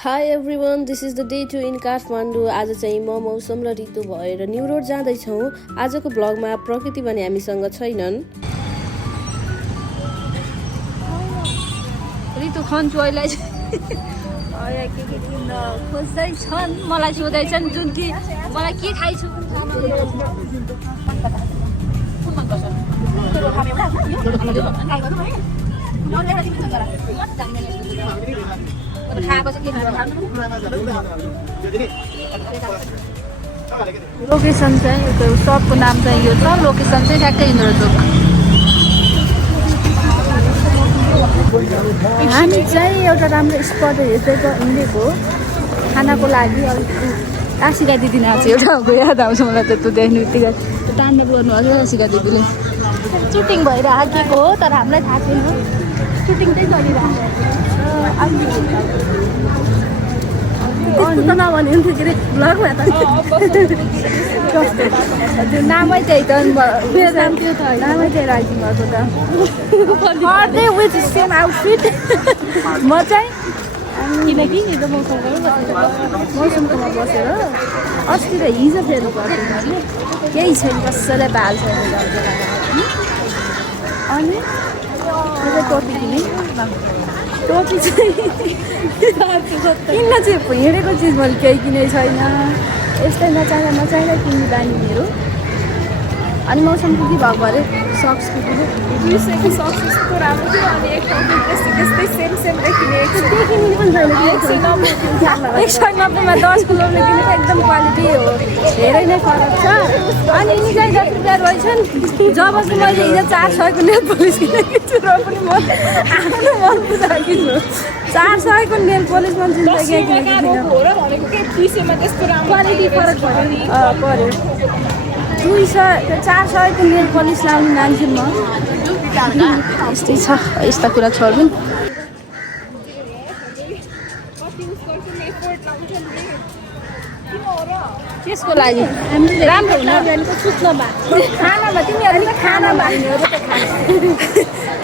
High everyone, this is the day 2 in Kathmandu. आज चाहिँ म मौसम र ऋतु भएर न्यू रोड जाँदैछौँ। आजको ब्लगमा प्रकृति भने हामीसँग छैनन्। ऋतु खन्छु अहिले के किन्न खोज्दैछन्, मलाई सोध्दैछन् जुन कि मलाई के खाइछु लोकेसन चाहिँ सबको नाम चाहिँ यो छ। लोकेसन चाहिँ ठ्याक्कै इन्द्रचोक। हामी चाहिँ एउटा राम्रो स्पट हेर्दै हिँडेको खानाको लागि। आशिका दिदी नाच्छ एउटा याद आउँछ मलाई त्यो देख्ने बित्तिकै ताण्डव गर्नु अझै आशिका दिदीले सुटिङ भएर आँकेको हो, तर हामीलाई थाहा छैन सुटिङ चाहिँ गरिरहेको नभने हुन्थ्यो के अरे ब्लगमा त त्यो नामै चाहिँ त नामै चाहिँ राइजिङ भएको त विथ सेम आउटफिट। म चाहिँ किनकि यो मौसमकोमा बसेर अस्ति र हिजो फेर्नु पर्थ्यो, केही छैन, कसैलाई बाल छैन। अनि अझै टोपी किने, टोपी चाहिँ किन्न चाहिँ हिँडेको चिज मैले केही किनेको छैन। यस्तै नचाहिँदा किन्ने बानी मेरो। अनि मौसमको के भएको अरे सक्स किनेको सक्स यस्तो राम्रो थियो। अनि एक त्यस्तै सेम देखिने त्यो किन्ने पनि छैन। 190मा 10 किलोले किनेको एकदम क्वालिटी हो, धेरै नै फरक छ। अनि यिनी चाहिँ 10 रुपियाँ रहेछन्। जब कि मैले हिजो 400को नेल पोलिस किनेको छु र पनि म आफ्नो मन बुझाएको छु। 400को नेल पोलिस मन जिन्दगी किनेको क्वालिटी फरक पऱ्यो। 400को नेल पोलिस लाउने मान्छे म। यस्तै छ, यस्ता कुरा छोड्नु। त्यसको लागि राम्रो हुन खानामा तिमीहरूले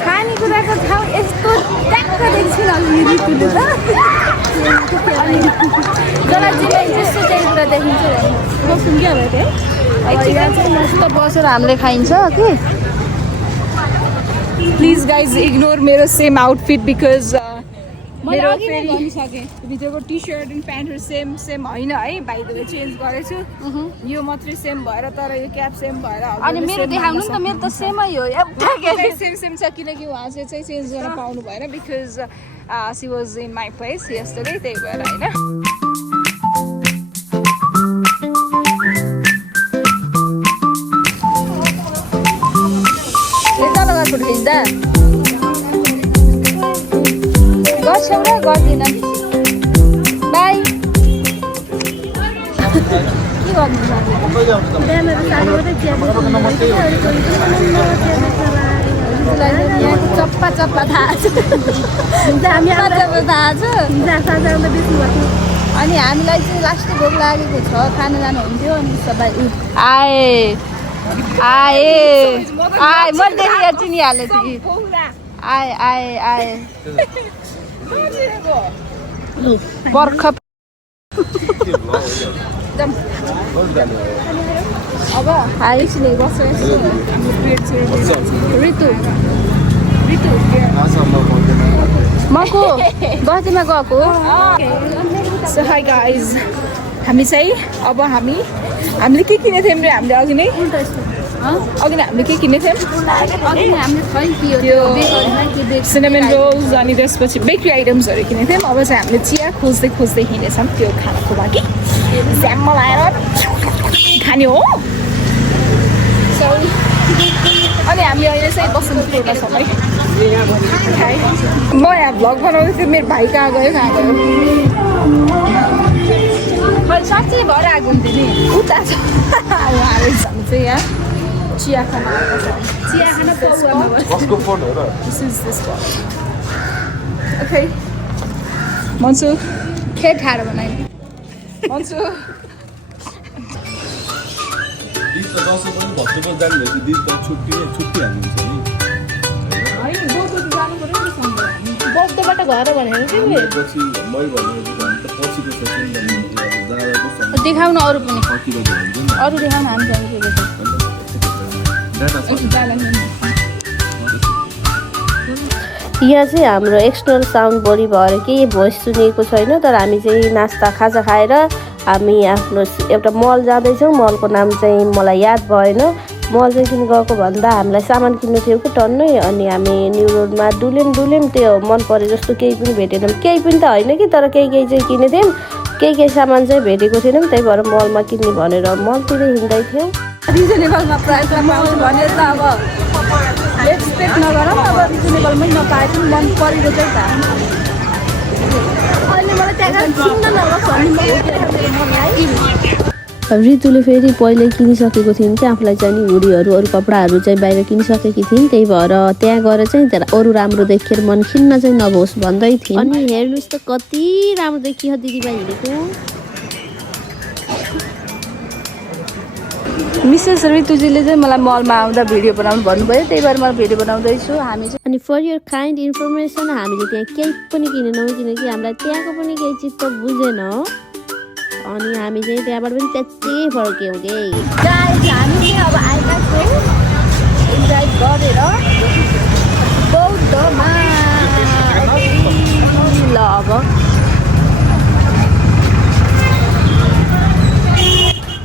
खानेकुराको ठाउँ यस्तो ट्याक्क देख्छन् ऋतुले त। जसलाई चाहिँ त्यस्तो चाहिँ कुरा देखिन्छ बस्नु क्या भयो त्यही यहाँ चाहिँ मस्त बसेर हामीले खाइन्छ कि। प्लिज गाइज इग्नोर मेरो सेम आउटफिट बिकज मेरो भित्रको टी सर्ट एन्ड प्यान्टहरू सेम होइन है। बाइ द वे चेन्ज गरेछु, यो मात्रै सेम भएर, तर यो क्याप सेम भएर। अनि मेरो देखाउनु नि त, मेरो त सेमै हो। सेम छ किनकि उहाँ चाहिँ चेन्ज गर्न पाउनु भएन because she was in my place yesterday, त्यही भएर होइन। खिच्दा गर्छौँ र गर्दिनँ। बाई के गर्नु चप्पा थाहा छ। अनि हामीलाई चाहिँ लास्टै भोक लागेको छ, खाना जानुहुन्थ्यो। अनि सबै आए मैले देखेर चिनिहालेँ थिएँ। आए बर्ख अब एकछिन बस्छ। ऋतु मको बस्तीमा गएको। सो हाई गाइज, हामीले के किनेको थियौँ रे? हामीले अघि नै हामीले के किनेको थियौँ? सिनेमन रोल्स अनि त्यसपछि बेकरी आइटम्सहरू किनेको थियौँ। अब चाहिँ हामीले चिया खोज्दै हिँडेछौँ त्यो खानाको लागि। स्याम्म लाएर खाने हो। अनि हामी अहिले चाहिँ बस्नु पुग्दा सबै म यहाँ भ्लग बनाउँदै थिएँ। मेरो भाइ कहाँ गयो मैले साँच्चै भएर आएको हुन्थेँ नि। उता छ उहाँहरू चाहिँ यहाँ चिया खाना ओके भन्छु खेर खाएर बनाएँ भन्छु। बर्थडेबाट घर भनेर देखाउन अरू पनि अरू देखाउन हामीसँग के यहाँ चाहिँ हाम्रो एक्सटर्नल साउन्ड बढी भएर केही भोइस सुनिएको छैन, तर हामी चाहिँ नास्ता खाजा खाएर हामी आफ्नो एउटा मल जाँदैछौँ। मलको नाम चाहिँ मलाई याद भएन। मल चाहिँ किन गएको भन्दा हामीलाई सामान किन्नु थियो कि टन्नै, अनि हामी न्यु रोडमा डुल्यौँ त्यो मन परे जस्तो केही पनि भेटेनौँ। केही पनि त होइन कि, तर केही चाहिँ किनेको थियौँ, केही सामान चाहिँ भेटेको थिएनौँ, त्यही भएर मलमा किन्ने भनेर मलतिरै हिँड्दै थियौँ। रिजनेबलमा प्राइसमा पाउँछ भनेर त अब एक्सपेक्ट नगरौँ, अब रिजनेबलमै नपाए पनि मन परेको चाहिँ त अहिले मलाई त्यहाँ चिन्न नगर्छ। ऋतुले फेरि पहिल्यै किनिसकेको थिइन् कि आफूलाई चाहिँ नि हुडीहरू अरू कपडाहरू चाहिँ बाहिर किनिसकेकी थिइन्, त्यही भएर त्यहाँ गएर चाहिँ अरू राम्रो देखेर मन खिन्न चाहिँ नभओस् भन्दै थिइन्। अनि हेर्नुहोस् त कति राम्रो देखियो दिदीबा हिँडेको। मिसेस ऋतुजीले चाहिँ मलाई मलमा आउँदा भिडियो बनाउनु भन्नुभयो, त्यही भएर मैले भिडियो बनाउँदैछु। हामी चाहिँ अनि फर यर काइन्ड इन्फर्मेसन हामीले त्यहाँ केही पनि किनेनौँ, किनकि हामीलाई त्यहाँको पनि केही चिज त बुझेन, अनि हामी चाहिँ त्यहाँबाट पनि त्यति फर्क्यौँ कि हामी अब आएका छौँ इन्जोय गरेर बौद्धमा। ल अब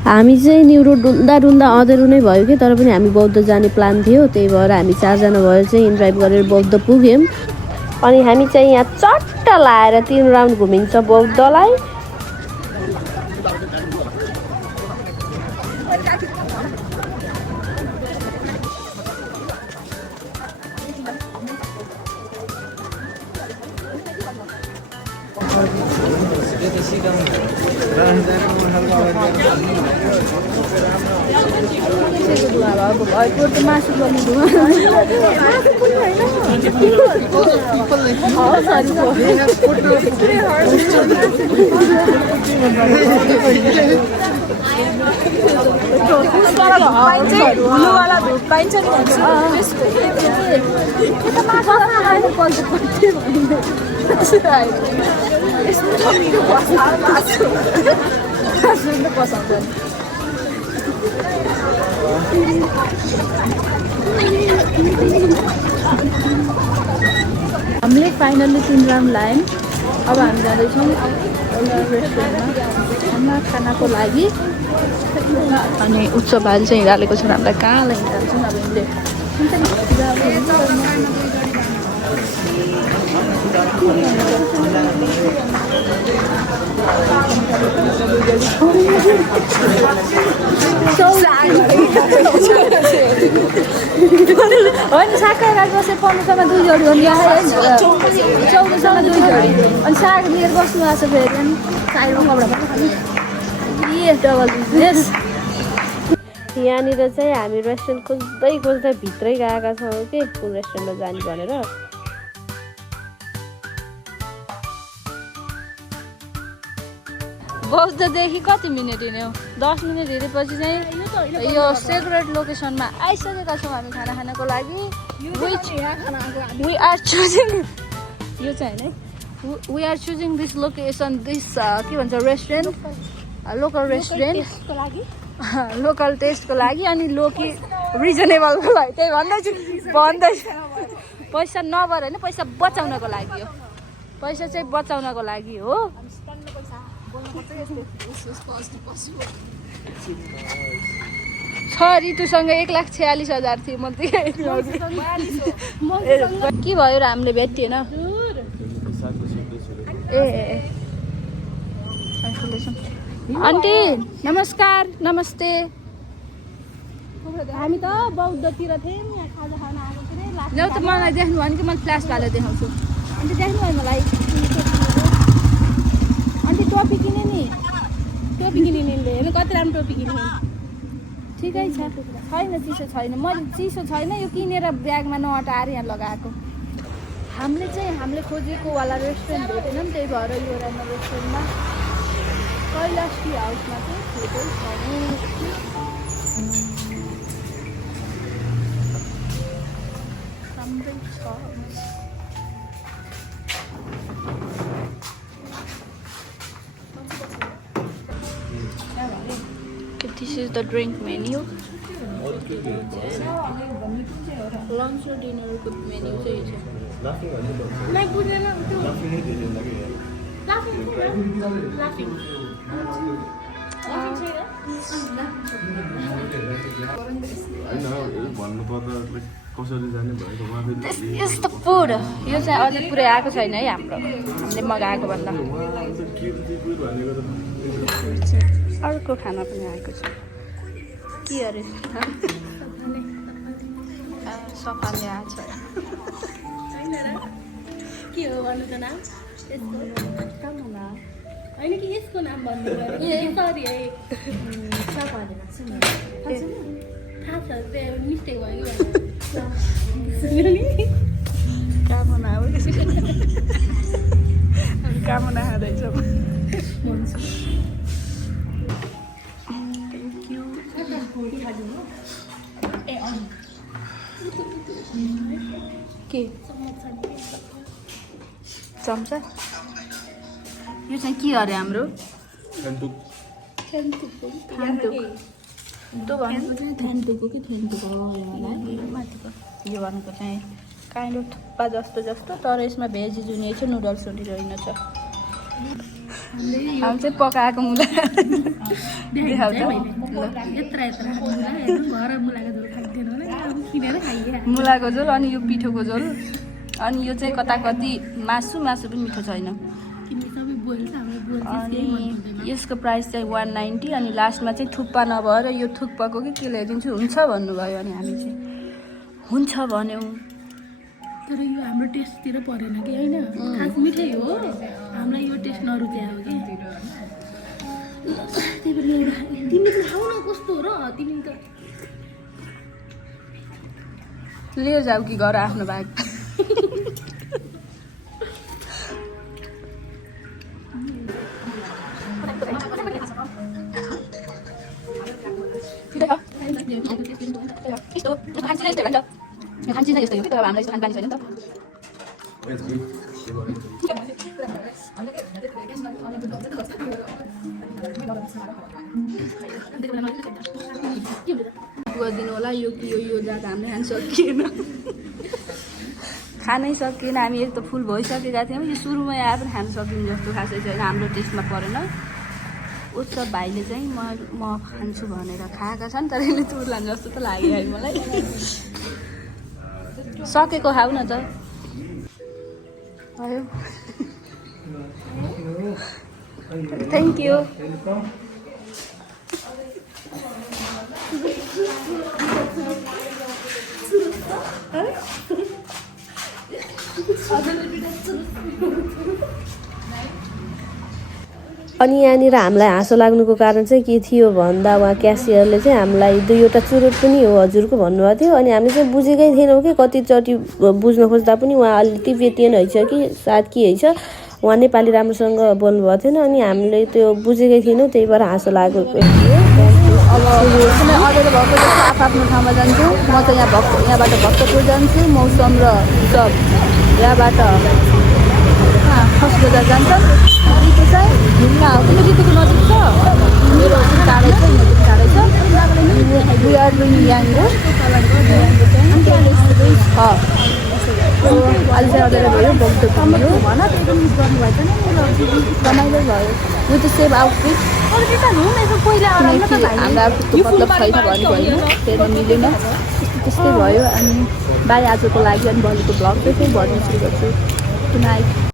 हामी चाहिँ न्यु रोड डुल्दा अँधेरो नै भयो कि, तर पनि हामी बौद्ध जाने प्लान थियो, त्यही भएर हामी 4 जना भएर चाहिँ इन्ड्राइभ गरेर बौद्ध पुग्यौँ। अनि हामी चाहिँ यहाँ चट्ट लाएर 3 राउन्ड घुमिन्छ बौद्धलाई। मासु गर्ने हामीले फाइनल्ली 3 राउन्ड लायौँ। अब हामी जाँदैछौँ रेस्टुरेन्टमा खानाको लागि। अनि उत्सव भाइ चाहिँ हिँडालेको छ हामीलाई कहाँ लैजान्छौँ अब यिनले। होइन सागका गाडी बसेर 1500मा 2 जोडी हो नि, 1400मा 2 जोडी। अनि साग लिएर बस्नु भएको छ फेरि, अनि सागमा कपडा पनि के डबल बिजनेस। यहाँनिर चाहिँ हामी रेस्टुरेन्ट खोज्दै भित्रै गएका छौँ कि कुन रेस्टुरेन्टमा जाने भनेर। बौद्धदेखि कति मिनट हिँड्यो? 10 मिनट हिँडेपछि चाहिँ यो सेक्रेट लोकेसनमा आइसकेका छौँ हामी खाना खानको लागि। वी आर चुजिङ यो चाहिँ होइन, we are choosing this location, this के भन्छ रेस्टुरेन्ट, लोकल रेस्टुरेन्ट लोकल टेस्टको लागि, अनि लोकी रिजनेबलको लागि। त्यही भन्दैछु पैसा नभएर होइन, पैसा बचाउनको लागि हो। पैसा चाहिँ बचाउनको लागि हो। छ ऋतुसँग 1,46,000 थियो। म के भयो र हामीले भेटिएन। ए आन्टी नमस्कार, नमस्ते। हामी त बौद्धतिर थियौँ, यहाँ खाजा खान आएको थिएँ। जाऊ त मलाई देख्नु भने कि मैले फ्ल्यास हालेर देखाउँछु। अन्त देख्नु भयो मलाई। अन्त टोपी किने नि, टोपी किने नि, हेर्नु कति राम्रो टोपी किने। ठिकै छ, छैन चिसो छैन, मैले चिसो छैन, यो किनेर ब्यागमा नअटाएर यहाँ लगाएको। हामीले खोजेको वाला रेस्टुरेन्ट भेटेनौँ, त्यही भएर यो राम्रो रेस्टुरेन्टमा कैलाश टी हाउसमा चाहिँ भेटेको छौँ। राम्रै छ। This is the drink menu. Lunch or dinner को menu चाहिँ छ. This is the food. यो चाहिँ अझै पुरै आएको छैन है हाम्रो. हामीले मगाएको भन्दा. अर्को खाना पनि आएको छ. के अरे? सफाले आछ. के हो भन्नु त नाम? कामना. हैन कि यसको नाम भन्नु पर्यो. ए सरी है. सफाले सुन्नु. थाहा छ त्यो मिस्टेक भयो कि कामना हो. हामी कामना खाँदैछौँ. के चम्चा यो चाहिँ के अरे हाम्रो थान्तुक यो भनेको चाहिँ काइन्ड अफ थुक्पा जस्तो तर यसमा भेज जुनियर चाहिँ नुडल्स रहेनछ हामी चाहिँ पकाएको मुला मुलाको झोल अनि यो पिठोको झोल अनि यो चाहिँ कता कति मासु पनि मिठो छैन अनि यसको प्राइस चाहिँ 190 अनि लास्टमा चाहिँ थुक्पा नभएर यो थुक्पाको के ल्याइदिन्छु हुन्छ भन्नुभयो अनि हामी चाहिँ हुन्छ भन्यौँ तर यो हाम्रो टेस्टतिर परेन कि हैन खास मिठै हो हामीलाई यो टेस्ट नरुचे हो कि तिमीले खाऊ न कस्तो हो र तिमी त लिएर जाऊ कि घर आफ्नो भाग खान्छ यस्तो हो तर हामीलाई खान पानी छैन नि त गरिदिनु होला यो जाँदा हामीले खान सकिएन खानै सकिएन हामी एक त फुल भइसकेका थियौँ यो सुरुमै आए पनि खान सकिने जस्तो खासै छैन हाम्रो टेस्टमा परेन उत्सव भाइले चाहिँ म खान्छु भनेर खाएका छन् तर यसले तुर्लान् जस्तो त लाग्यो है मलाई सकेको खाऊ न त भयो थ्याङ्क यू अनि यहाँनिर हामीलाई हाँसो लाग्नुको कारण चाहिँ के थियो भन्दा उहाँ क्यासियरले चाहिँ हामीलाई 2वटा चुरोट पनि हो हजुरको भन्नुभएको थियो अनि हामीले चाहिँ बुझेकै थिएनौँ कि कतिचोटि बुझ्न खोज्दा पनि उहाँ अलि तिब्बतियन रहेछ कि सायद के रहेछ उहाँ नेपाली राम्रोसँग बोल्नुभएको थिएन अनि हामीले त्यो बुझेकै थिएनौँ त्यही भएर हाँसो लागेको थियो अब अरूले भएको आफ्नो ठाउँमा जान्छु म त यहाँबाट भक्तपुर जान्छु मौसम र सब यहाँबाट फर्स्ट बजार जान्छन् रितु चाहिँ घुम्न आउँछ रितुको नजिक छ मेरो टाढै छ नजिक टाढै छ वी आर डुइङ यहाँनिर अहिले चाहिँ अझै भयो बौद्ध घुम्यो रमाइलो भयो विथ द सेम आउटफिट हाम्रो आउटफिटको मतलब छैन भन्नु होइन त्यही मिलेन त्यस्तै भयो अनि बाई आजको लागि अनि भोलिको भ्लग चाहिँ फेरि भन्नु सुरु गर्छु गुड नाइट